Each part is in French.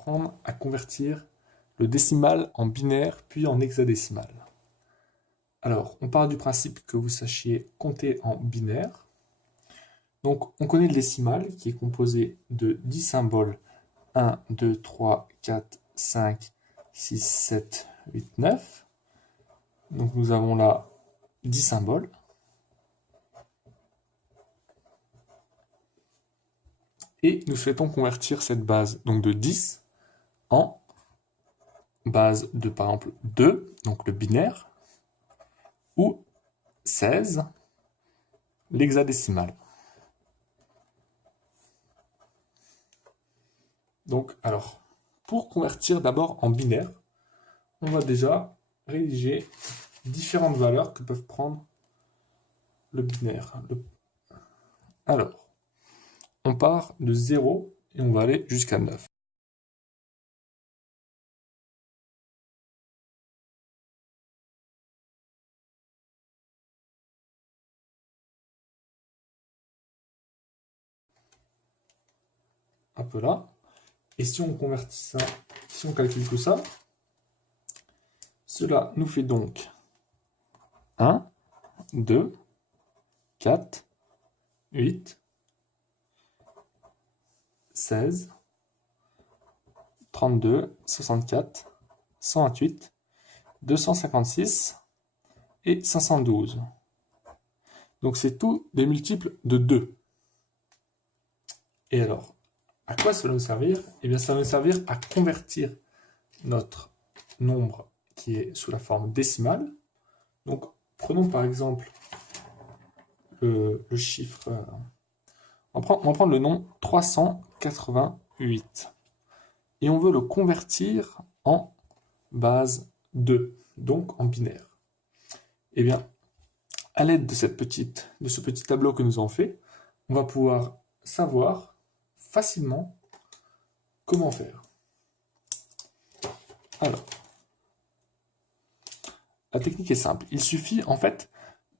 apprendre à convertir le décimal en binaire puis en hexadécimal. Alors, on part du principe que vous sachiez compter en binaire. Donc, on connaît le décimal qui est composé de 10 symboles 1, 2, 3, 4, 5, 6, 7, 8, 9. Donc, nous avons là 10 symboles. Et nous souhaitons convertir cette base donc de 10 en base de, par exemple, 2, donc le binaire, ou 16, l'hexadécimal. Donc, alors, pour convertir d'abord en binaire, on va déjà rédiger différentes valeurs que peuvent prendre le binaire. Alors, on part de 0 et on va aller jusqu'à 9. Un peu là. Et si on convertit ça, si on calcule tout ça, cela nous fait donc 1, 2, 4, 8, 16, 32, 64, 128, 256 et 512. Donc c'est tout des multiples de 2. Et alors, à quoi ça va nous servir? Eh bien, ça va nous servir à convertir notre nombre qui est sous la forme décimale. Donc, prenons par exemple le chiffre... on va prendre le nom 388. Et on veut le convertir en base 2, donc en binaire. Eh bien, à l'aide de ce petit tableau que nous avons fait, on va pouvoir savoir facilement comment faire. Alors, la technique est simple. Il suffit en fait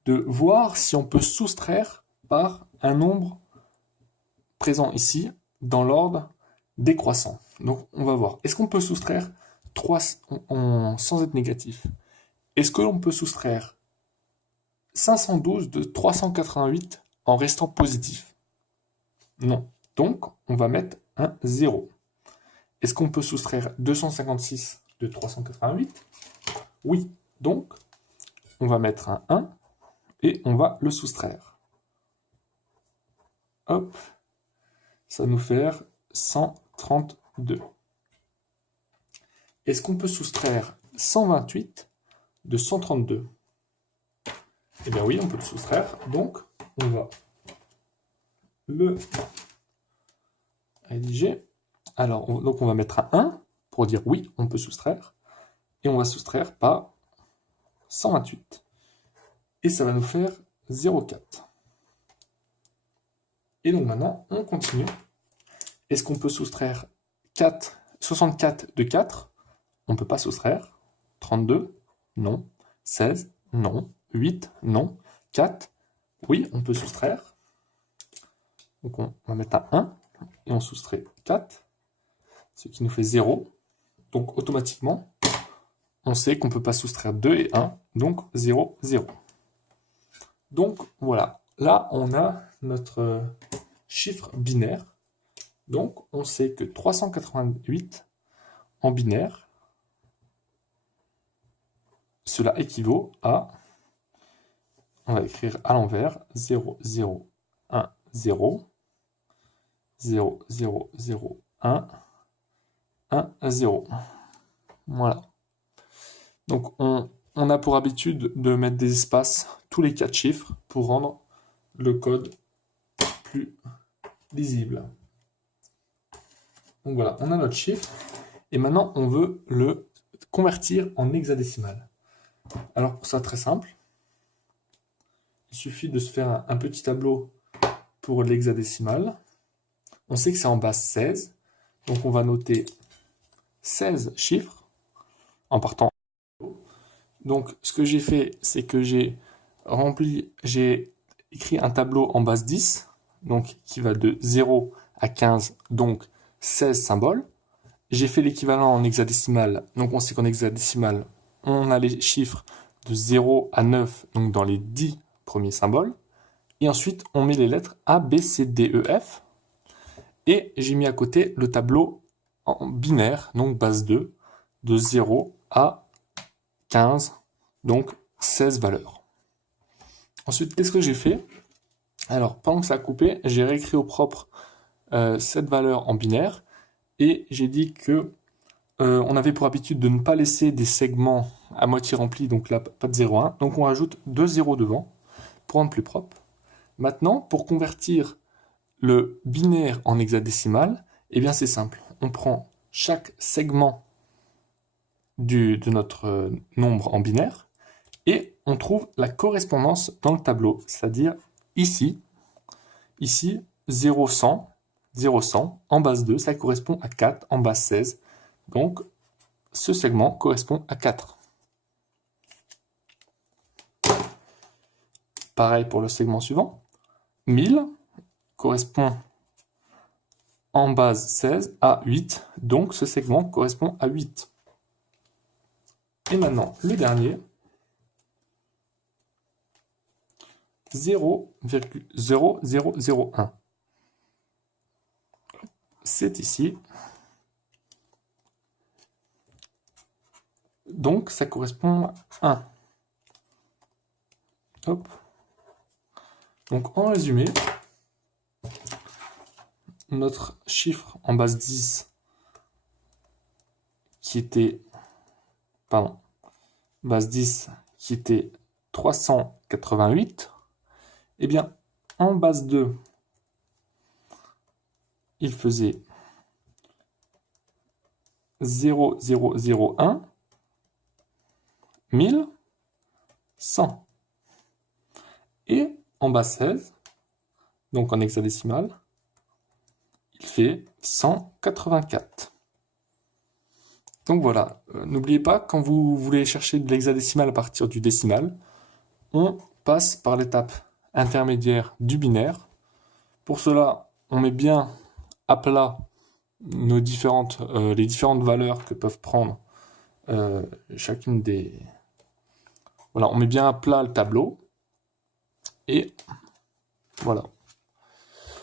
de voir si on peut soustraire par un nombre présent ici dans l'ordre décroissant. Donc on va voir. Est-ce qu'on peut soustraire 3 sans être négatif? Est-ce que l'on peut soustraire 512 de 388 en restant positif? Non. Donc on va mettre un 0. Est-ce qu'on peut soustraire 256 de 388? Oui. Donc on va mettre un 1 et on va le soustraire. Hop. Ça va nous faire 132. Est-ce qu'on peut soustraire 128 de 132? Eh bien oui, on peut le soustraire. Donc, on va le rédiger. Alors, donc on va mettre un 1 pour dire oui, on peut soustraire. Et on va soustraire par 128. Et ça va nous faire 0,4. Et donc maintenant, on continue. Est-ce qu'on peut soustraire 64 de 4? On ne peut pas soustraire. 32? Non. 16? Non. 8? Non. 4? Oui, on peut soustraire. Donc on va mettre un 1 et on soustrait 4, ce qui nous fait 0. Donc automatiquement, on sait qu'on ne peut pas soustraire 2 et 1, donc 0, 0. Donc voilà, là on a notre chiffre binaire. Donc on sait que 388 en binaire, cela équivaut à, on va écrire à l'envers, 0, 0, 1, 0, 0, 0, 0, 1, 1, 0. Voilà. Donc on a pour habitude de mettre des espaces tous les 4 chiffres pour rendre le code plus lisible. Donc voilà, on a notre chiffre et maintenant on veut le convertir en hexadécimal. Alors pour ça, très simple, il suffit de se faire un petit tableau pour l'hexadécimal. On sait que c'est en base 16, donc on va noter 16 chiffres en partant. Donc ce que j'ai fait, c'est que j'ai écrit un tableau en base 10, donc qui va de 0 à 15, donc 16 symboles. j'ai fait l'équivalent en hexadécimal. Donc on sait qu'en hexadécimal, on a les chiffres de 0 à 9, donc dans les 10 premiers symboles. Et ensuite, on met les lettres A, B, C, D, E, F. Et j'ai mis à côté le tableau en binaire, donc base 2, de 0 à 15, donc 16 valeurs. Ensuite, qu'est-ce que j'ai fait? Alors, pendant que ça a coupé, j'ai réécrit au propre cette valeur en binaire et j'ai dit que on avait pour habitude de ne pas laisser des segments à moitié remplis, donc là, pas de 0,1. Donc on rajoute 2 zéros devant pour rendre plus propre. Maintenant, pour convertir le binaire en hexadécimal, eh bien c'est simple. On prend chaque segment de notre nombre en binaire et on trouve la correspondance dans le tableau. C'est-à-dire ici 0, 100, 0, 100, en base 2, ça correspond à 4, en base 16. Donc, ce segment correspond à 4. Pareil pour le segment suivant. 1000 correspond en base 16 à 8. Donc, ce segment correspond à 8. Et maintenant, le dernier. 0,0001. C'est ici. Donc, ça correspond à 1. Hop. Donc, en résumé, notre chiffre en base 10 qui était, base 10 qui était 388, eh bien, en base 2, il faisait 0001 1100. Et en base 16, donc en hexadécimal, il fait 184. Donc voilà, n'oubliez pas, quand vous voulez chercher de l'hexadécimal à partir du décimal, on passe par l'étape intermédiaire du binaire. Pour cela, on met bien à plat les différentes valeurs que peuvent prendre chacune des... Voilà, on met bien à plat le tableau. Et voilà.